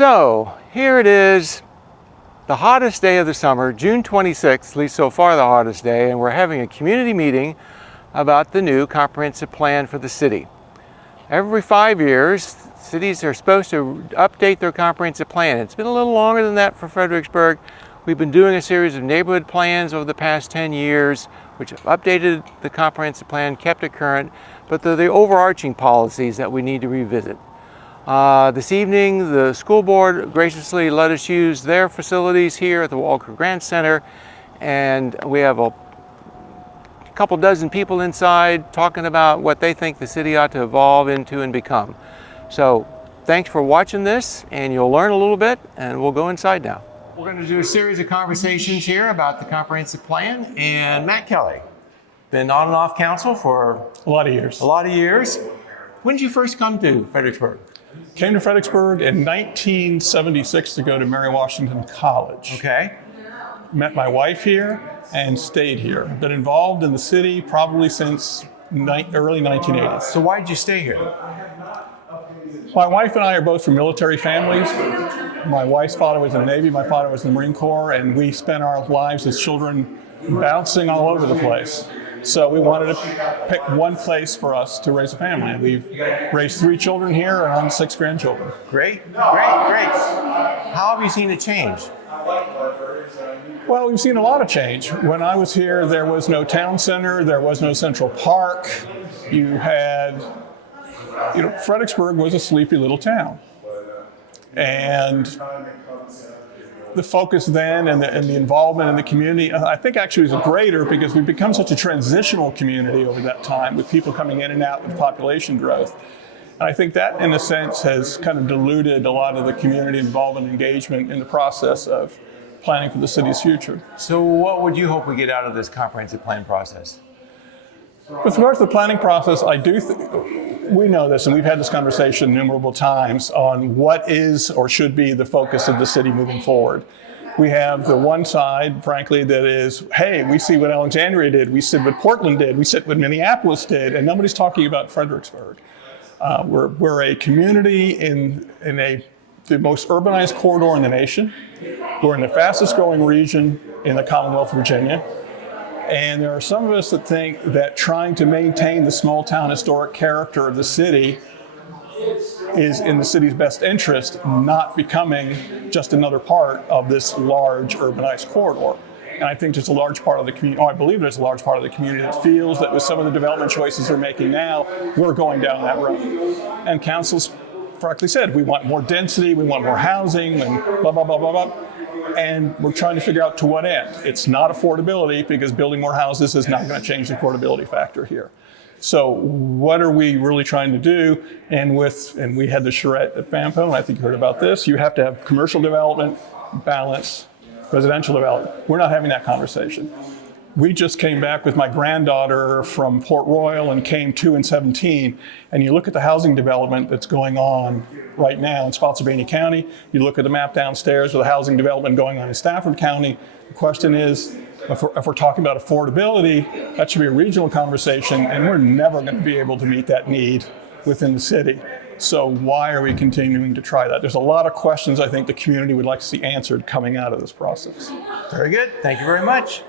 So here it is, the hottest day of the summer, June 26th, at least so far the hottest day, and we're having a community meeting about the new comprehensive plan for the city. Every 5 years, cities are supposed to update their comprehensive plan. It's been a little longer than that for Fredericksburg. We've been doing a series of neighborhood plans over the past 10 years, which have updated the comprehensive plan, kept it current, but they're the overarching policies that we need to revisit. This evening, the school board graciously let us use their facilities here at the Walker Grant Center, and we have a couple dozen people inside talking about what they think the city ought to evolve into and become. So thanks for watching this, and you'll learn a little bit, and we'll go inside now. We're going to do a series of conversations here about the comprehensive plan, and Matt Kelly, been on and off council for a lot of years. When did you first come to Fredericksburg? Came to Fredericksburg in 1976 to go to Mary Washington College. Okay. Met my wife here and stayed here. Been involved in the city probably since early 1980s. So why did you stay here? My wife and I are both from military families. My wife's father was in the Navy, my father was in the Marine Corps, and we spent our lives as children bouncing all over the place. So we wanted to pick one place for us to raise a family. We've raised 3 children here and I'm 6 grandchildren. Great. How have you seen it change? Well, we've seen a lot of change. When I was here, there was no town center, there was no central park. Fredericksburg was a sleepy little town. And the focus then and the involvement in the community, I think actually was greater because we've become such a transitional community over that time with people coming in and out with population growth. And I think that, in a sense, has kind of diluted a lot of the community involvement and engagement in the process of planning for the city's future. So what would you hope we get out of this comprehensive plan process? With regard to the planning process, we know this, and we've had this conversation innumerable times on what is or should be the focus of the city moving forward. We have the one side, frankly, that is, hey, we see what Alexandria did, we see what Portland did, we see what Minneapolis did, and nobody's talking about Fredericksburg. We're a community in the most urbanized corridor in the nation. We're in the fastest growing region in the Commonwealth of Virginia. And there are some of us that think that trying to maintain the small town historic character of the city is in the city's best interest, not becoming just another part of this large urbanized corridor. And I think there's a large part of the community, I believe there's a large part of the community that feels that with some of the development choices they're making now, we're going down that road. And council's frankly said, we want more density, we want more housing, and blah, blah, blah, blah, blah. And we're trying to figure out to what end. It's not affordability, because building more houses is not going to change the affordability factor here. So what are we really trying to do? And we had the charrette at FAMPO, and I think you heard about this. You have to have commercial development, balance, residential development. We're not having that conversation. We just came back with my granddaughter from Port Royal and came 2 and 17. And you look at the housing development that's going on right now in Spotsylvania County. You look at the map downstairs with the housing development going on in Stafford County. The question is, if we're talking about affordability, that should be a regional conversation, and we're never going to be able to meet that need within the city. So why are we continuing to try that? There's a lot of questions I think the community would like to see answered coming out of this process. Very good. Thank you very much.